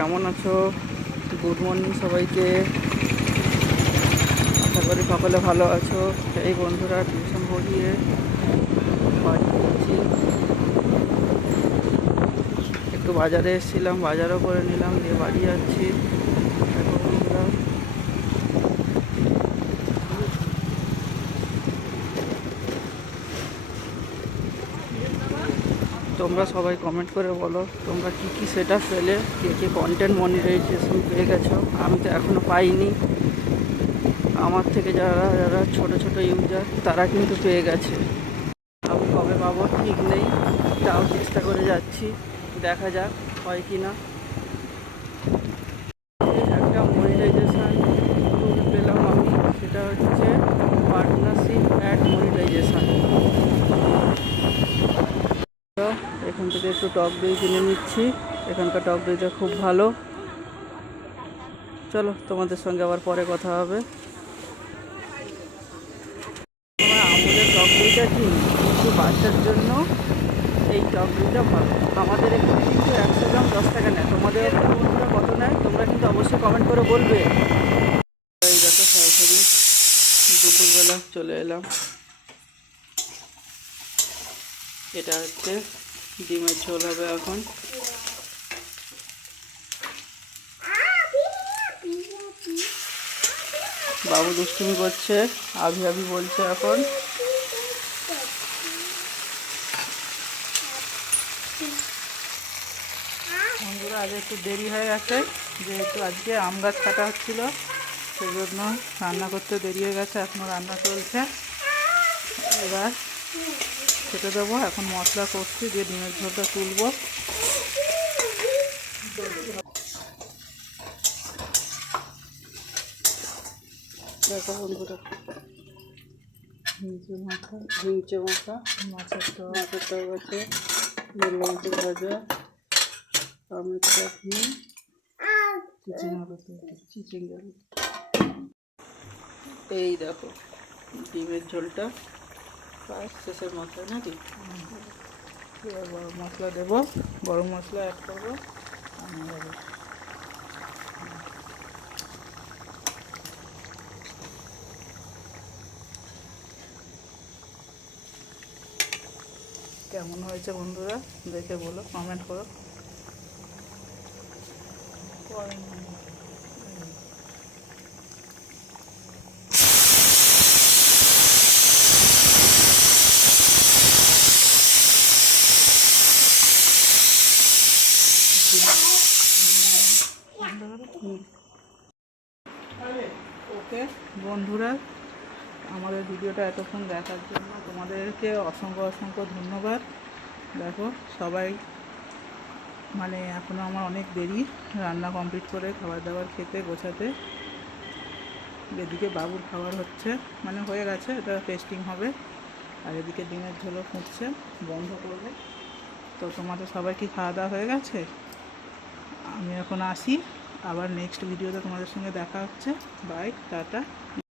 কেমন আছো? Good morning সবাইকে। আশা করি সকলে ভালো আছো। এই বন্ধুরা টিউশন পড়িয়ে বাড়ি করছি একটু বাজারে এসেছিলাম, বাজারও করে নিলাম, দিয়ে বাড়ি যাচ্ছি দেখো বন্ধুরা তোমরা সবাই কমেন্ট করে বলো, তোমরা কি কী সেটা ফেলে কে কে কন্টেন্ট মনিটাইজেশন পেয়ে গেছো? আমি তো এখনও পাইনি। আমার থেকে যারা যারা ছোট ছোট ইউজার তারা কিন্তু পেয়ে গেছে। আমি কবে পাবো ঠিক নেই, তাও চেষ্টা করে যাচ্ছি। দেখা যাক হয় কি না একটা মনিটাইজেশন টুল পেলাম আমি সেটা হচ্ছে পার্টনারশিপ অ্যাড মনিটাইজেশন তো এখান থেকে একটু টক দই কিনে নিচ্ছি। এখানকার টক দইটা খুব ভালো। চলো, তোমাদের সঙ্গে আবার পরে কথা হবে। আমুলের টক দইটা কিনি কিন্তু বাচ্চার জন্য এই টক দইটা ভালো। আমাদের এখানে কিন্তু একশো গ্রাম দশ টাকা নেয়। তোমাদের বন্ধুরা কত নেয়? তোমরা কিন্তু অবশ্যই কমেন্ট করে বলবে। এই দেখো, সরাসরি দুপুরবেলা চলে এলাম। এটা হচ্ছে ডিমের ঝোল হবে এখন। বাবু দুষ্টুমি করছে, আভি আভি বলছে এখন। বন্ধুরা, আজ একটু দেরি হয়ে গেছে, যেহেতু আজকে আম গাছ কাটা হচ্ছিল সেই জন্য রান্না করতে দেরি হয়ে গেছে এখনও রান্না চলছে। এবার খেতে দেবো। এখন মশলা করছি দিয়ে ডিমের ঝোলটা তুলবো। দেখো বন্ধুরা হিঞ্চে মাথা হিঞ্চে মাথা মাছের তো মাছের তো আছে বেল ভাজা আমের চাটনি চিচিং আলু চিচিং আলু এই দেখো ডিমের ঝোলটা। প্রায় শেষের মশলা নাকি? এবার গরম মশলা দেবো। গরম মশলা অ্যাড করব। কেমন হয়েছে বন্ধুরা? দেখে বলো কমেন্ট করো। ওকে, বন্ধুরা, আমাদের ভিডিওটা এতক্ষণ দেখার জন্য তোমাদেরকে অসংখ্য অসংখ্য ধন্যবাদ। দেখো, সবাই মানে এখনও আমার অনেক দেরি রান্না কমপ্লিট করে খাবার দাবার খেতে গোছাতে। এদিকে বাবুর খাবার হচ্ছে মানে হয়ে গেছে, এটা টেস্টিং হবে। আর এদিকে ডিমের ঝোলও ফুটছে, বন্ধ করব। তো তোমাদের সবাই কি খাওয়া দাওয়া হয়ে গেছে? আমি এখন আসি। আবার নেক্সট ভিডিওতে তোমাদের সঙ্গে দেখা হচ্ছে। Bye tata.